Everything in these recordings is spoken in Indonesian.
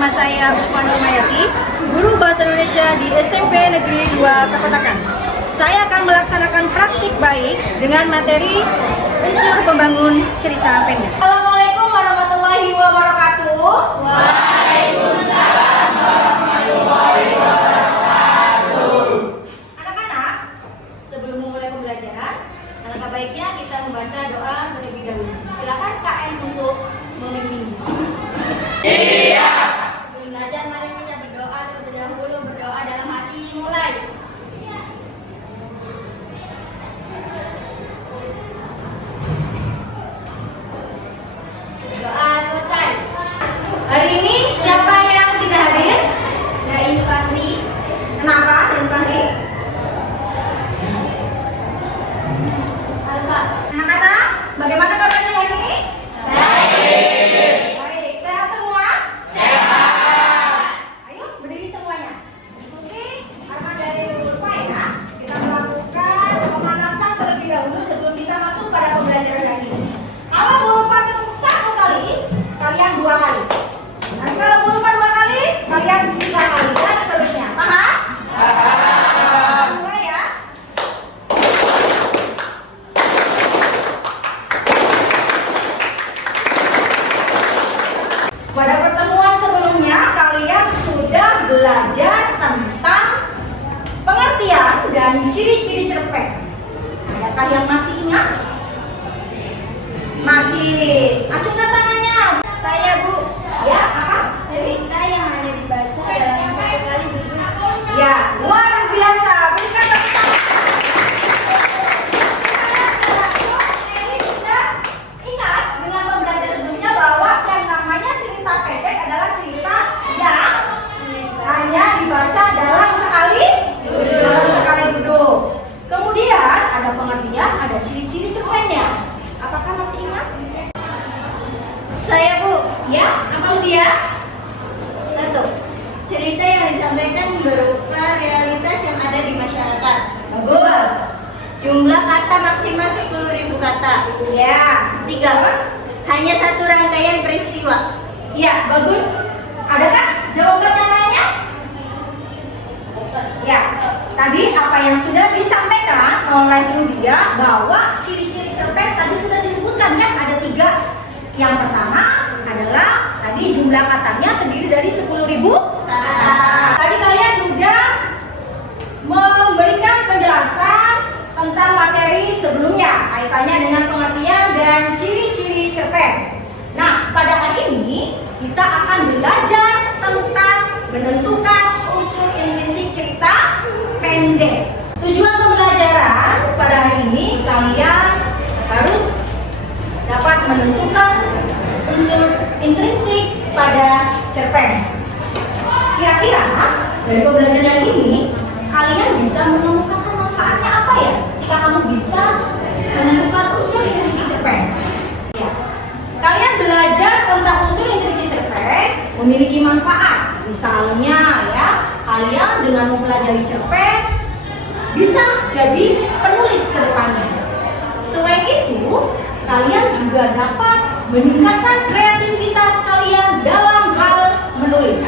Nama saya Bu Fani Mayati, guru Bahasa Indonesia di SMP Negeri 2 Kapetakan. Saya akan melaksanakan praktik baik dengan materi unsur pembangun cerita pendek. Assalamualaikum warahmatullahi wabarakatuh. Waalaikumsalam warahmatullahi wabarakatuh. Anak-anak, sebelum memulai pembelajaran, alangkah baiknya kita membaca doa terlebih dahulu. Silakan KM untuk memimpinnya. Siap. Sebelum belajar, mari kita berdoa terlebih dahulu. Berdoa dalam hati, mulai. Doa selesai. Hari ini siapa yang tidak hadir? Naim Fahri. Kenapa Naim Fahri? Alfa. Anak-anak, bagaimana kabarnya hari ini? Baik. Baik, sehat semua? Sehat. Ayo berdiri semuanya. Ikuti arahan dari Ulfa ya. Kita melakukan pemanasan terlebih dahulu sebelum kita masuk pada pembelajaran hari ini. Kalau Ulfa tepuk 1 kali, kalian 2 kali. Dan kalau Ulfa 2 kali, kalian 3 kali dan seterusnya. Paham? Paham. Mulai ya. Pada pertemuan sebelumnya, kalian sudah belajar tentang pengertian dan ciri-ciri cerpen. Adakah yang masih ingat? Masih. Acungkan tangannya. Saya, Bu. Ya, apa? Cerita yang hanya dibaca dalam 1 kali berikut. Ya, luar biasa. Berikan tepuk tangan. Ini sudah ingat dengan pembelajaran sebelumnya bahwa yang namanya cerita pendek adalah cerita yang hanya dibaca dalam sekali duduk. Kemudian ada pengertian, ada ciri-ciri cerpennya. Apakah masih ingat? Saya, Bu. Ya, apa dia? 1. Cerita yang disampaikan berupa realitas yang ada di masyarakat. Bagus. Jumlah kata maksimal 10.000 kata. Ya. 3. Hanya satu rangkaian peristiwa. Ya, bagus. Adakah jawaban yang lainnya? Ya. Tadi apa yang sudah disampaikan oleh Ludia bahwa ciri-ciri cerpen tadi sudah disebutkan ya, ada 3. Yang pertama adalah tadi jumlah katanya terdiri dari 10.000 kata. Tadi kalian sudah memberikan penjelasan tentang materi sebelumnya kaitannya dengan pengertian dan ciri-ciri cerpen. Nah, pada hari ini kita akan belajar tentang menentukan unsur intrinsik cerita pendek. Tujuan pembelajaran pada hari ini kalian harus dapat menentukan unsur intrinsik pada cerpen. Kira-kira dari pembelajaran ini kalian bisa menemukan manfaatnya apa ya jika kamu bisa menentukan unsur intrinsik cerpen? Ya. Kalian belajar tentang unsur intrinsik cerpen memiliki manfaat. Misalnya ya, kalian dengan mempelajari cerpen bisa jadi penulis ke depannya. Selain itu, kalian juga dapat meningkatkan kreativitas kalian dalam hal menulis.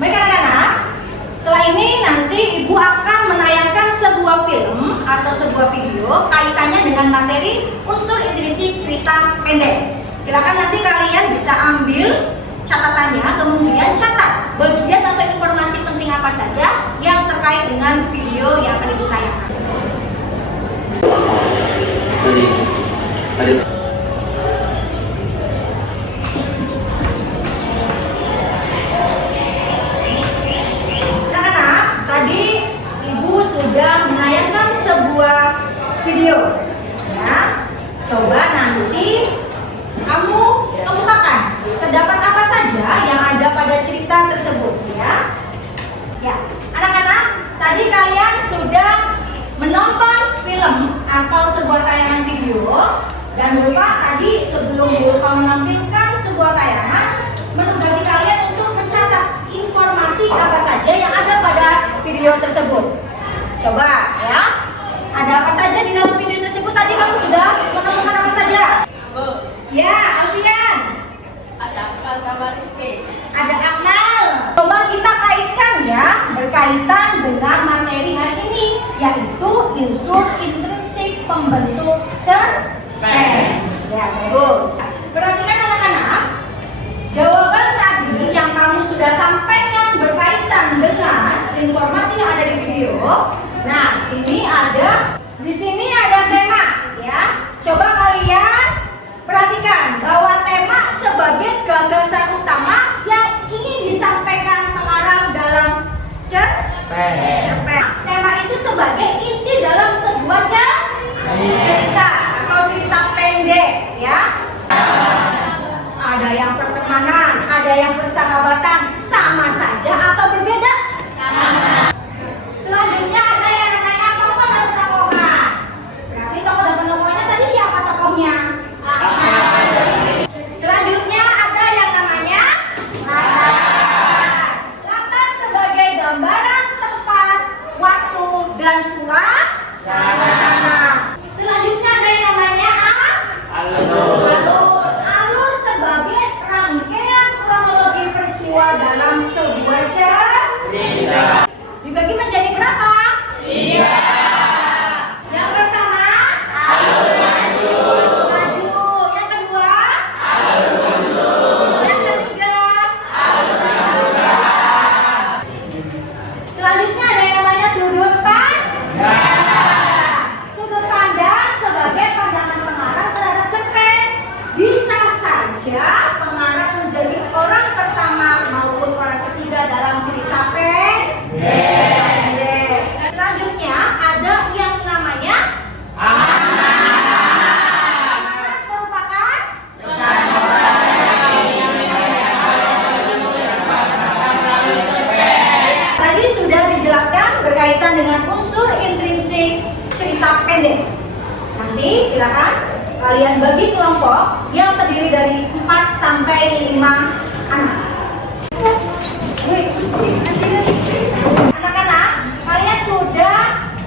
Baik anak-anak, setelah ini nanti Ibu akan menayangkan sebuah film atau sebuah video kaitannya dengan materi unsur intrinsik cerita pendek. Silakan nanti kalian bisa ambil catatannya, kemudian catat bagian atau informasi penting apa saja yang terkait dengan video yang akan Ibu tayangkan. Anak-anak, tadi Ibu sudah menayangkan sebuah video. Ya, coba nanti kamu kemukakan terdapat apa saja yang ada pada cerita tersebut. Ya, ya, anak-anak, tadi kalian sudah menonton film atau sebuah tayangan video. Dan Bapak tadi sebelum Bapak menampilkan sebuah tayangan menugasi kalian untuk mencatat informasi apa saja yang ada pada video tersebut. Coba ya, ada apa saja di dalam video tersebut? Tadi kamu sudah menemukan apa saja? Ya, Alfian. Ada Akmal sama Rizky. Ada Akmal berkaitan dengan materi hari ini, yaitu unsur intrinsik pembentuk cerpen. Ya, bagus. Perhatikan anak-anak, jawaban tadi yang kamu sudah sampaikan berkaitan dengan informasi yang ada di video. Nah, ini ada, di sini ada tema, ya. Coba kalian perhatikan bahwa tema sebagai gagasan utama yang ingin disampaikan pengarang dalam cerpen. Tema itu sebagai inti dalam sebuah cerita atau cerita pendek, ya. Ada yang pertemanan, ada yang persahabatan, sama saja atau berbeda? Sama. Selanjutnya ada yang namanya tokoh dan penokohan. Berarti tokoh dan penokohnya tadi siapa tokohnya? Selanjutnya ada yang namanya latar. Latar sebagai gambaran tempat, waktu, dan suasana. Selanjutnya ada yang namanya alur. Alur sebagai rangkaian kronologi peristiwa dalam sebuah cerita. Dibagi menjadi berapa? 3. Yang pertama, alur maju. Yang kedua, alur mundur. Yang ketiga, alur belakang. Selanjutnya ada yang namanya sudut pandang. Sudut pandang sebagai pandangan pengarang terhadap cerpen. Bisa saja pengarang menjadi orang pertama maupun orang ketiga dalam cerita pendek. Selanjutnya ada yang namanya anak. Merupakan tadi sudah dijelaskan berkaitan dengan unsur intrinsik cerita pendek. Nanti silakan kalian bagi kelompok yang terdiri dari 4 sampai 5 anak. Anak-anak, kalian sudah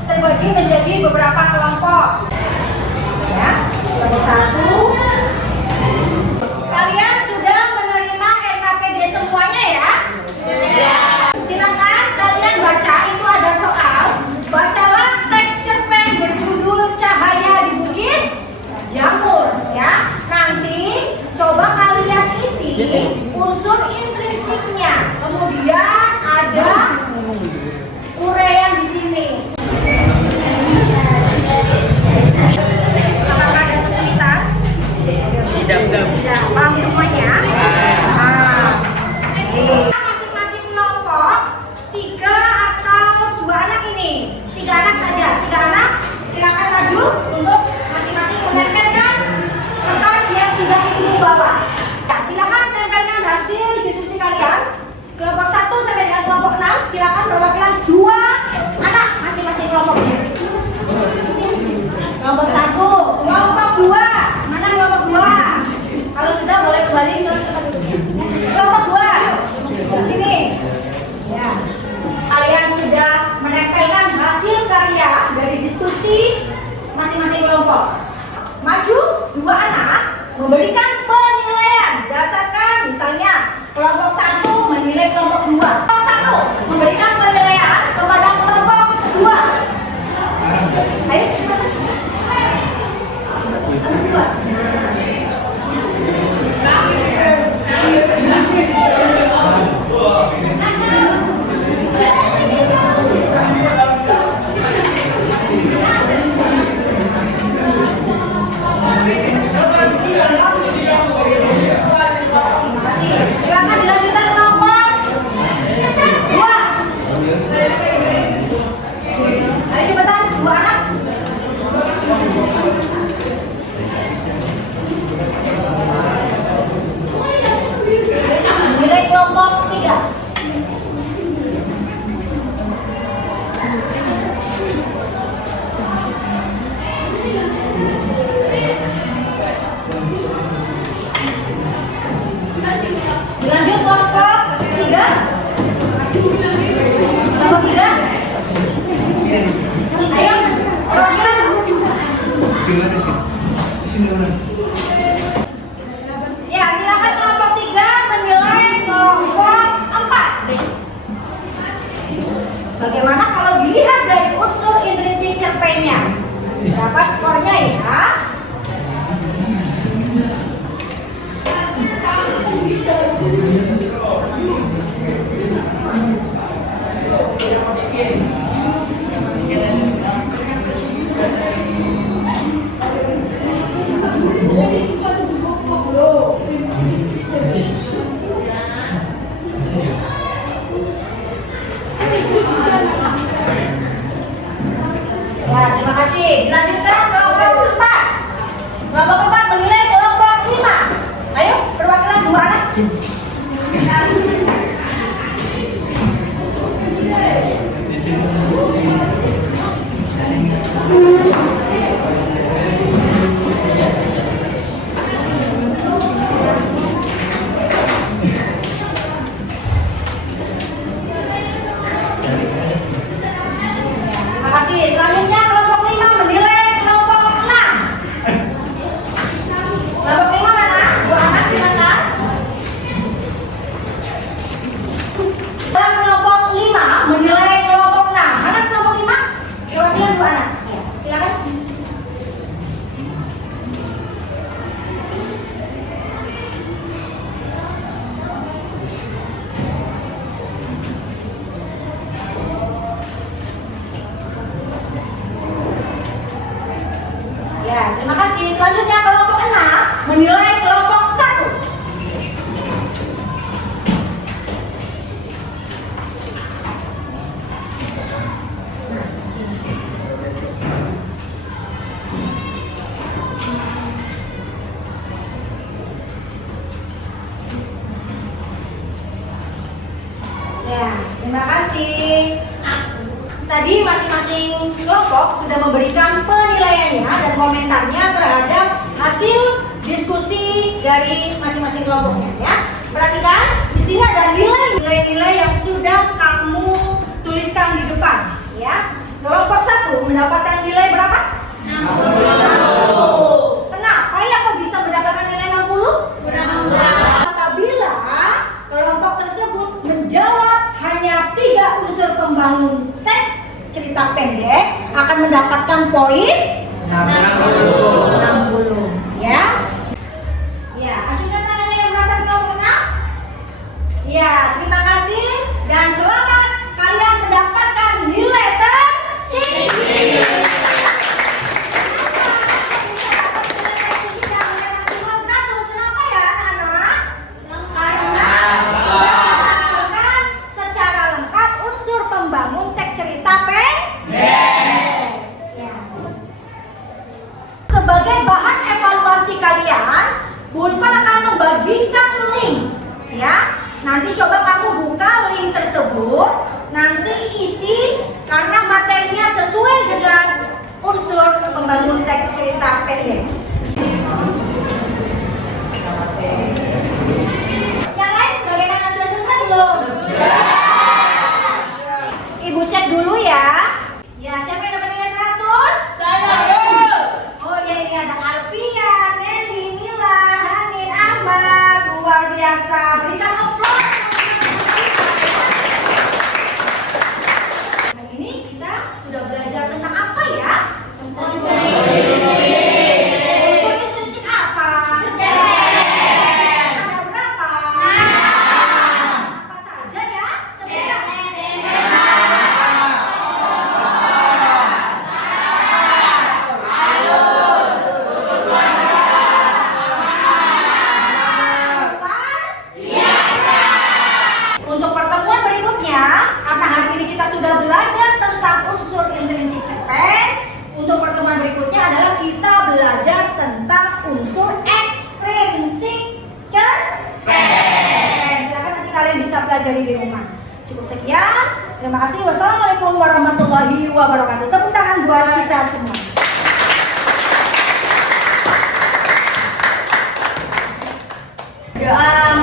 terbagi menjadi beberapa kelompok. Ya, kelompok 1. Kalian sudah menerima RKPD semuanya ya? Silakan kalian baca, itu ada soal. Bacalah teks cerpen berjudul Cahaya di Bukit Jamur, ya. Nanti coba kalian isi unsur intrinsiknya. Kemudian ada uraian di sini. Apakah ada kesulitan? Tidak. Paham semuanya? Masing-masing kelompok 3 atau 2 anak ini. 3 anak saja. 3 anak silakan maju untuk masing-masing menempelkan kertas yang sudah ibu bawa. Ya, silakan tempelkan hasil diskusi kalian. Kelompok 1 sampai dengan kelompok 6 silakan perwakilan 2 anak masing-masing kelompoknya. Kelompok 1, kelompok 2. Mana kelompok 2? Kalau sudah boleh kembali ke tempat duduk. Kelompok 2. Di sini. Ya. Kalian sudah menempelkan hasil karya dari diskusi masing-masing kelompok. Maju 2 anak memberikan penilaian berdasarkan misalnya kelompok 1 menilai kelompok 2. Kelompok 1 memberikan penilaian kepada kelompok 2. Ayo cepat. Silakan dilanjutkan kelompok 2. Ayo cepetan 2 anak. Nilai kelompok 3. Lanjut kelompok 3. Kelompok 3. Ayo, perwakilan. Ya, silakan kelompok 3 menilai kelompok 4. Ya, terima kasih. Tadi masing-masing kelompok sudah memberikan penilaiannya dan komentarnya terhadap hasil diskusi dari masing-masing kelompoknya ya. Perhatikan, di sini ada nilai-nilai yang sudah kamu tuliskan di depan ya. Kelompok 1 mendapatkan nilai berapa? 60. Kenapa ya kok bisa mendapatkan nilai 60? Apabila kelompok tersebut menjawab hanya 3 unsur pembangun teks cerita pendek akan mendapatkan poin 60 ya. Ya, ajudan tangannya yang merasa kelompok 6. Ya, terima kasih dan selamat kalian mendapatkan nilai tertinggi. Sebagai bahan evaluasi kalian, Bulfa akan membagikan link ya. Nanti coba kamu buka link tersebut, nanti isi karena materinya sesuai dengan unsur pembangun teks cerita pendek. Yang lain bagaimana, sudah selesai belum? Ibu cek dulu ya. Ya, siapa yang dapat nilai 100? Saya. Oh ya, ini ada Alfian, Nelly, Nila, Hanin, Ahmad. Luar biasa. Berikan aplaus. Hari ini kita sudah belajar tentang apa ya? Unsur intrinsik apa? Ada berapa? Apa saja ya? Untuk pertemuan berikutnya, karena hari ini kita sudah belajar tentang unsur intrinsik cerpen, untuk pertemuan berikutnya adalah kita belajar tentang unsur ekstrinsik cerpen. Silakan nanti kalian bisa pelajari di rumah. Cukup sekian. Terima kasih. Wassalamualaikum warahmatullahi wabarakatuh. Tepuk tangan buat kita semua. Doa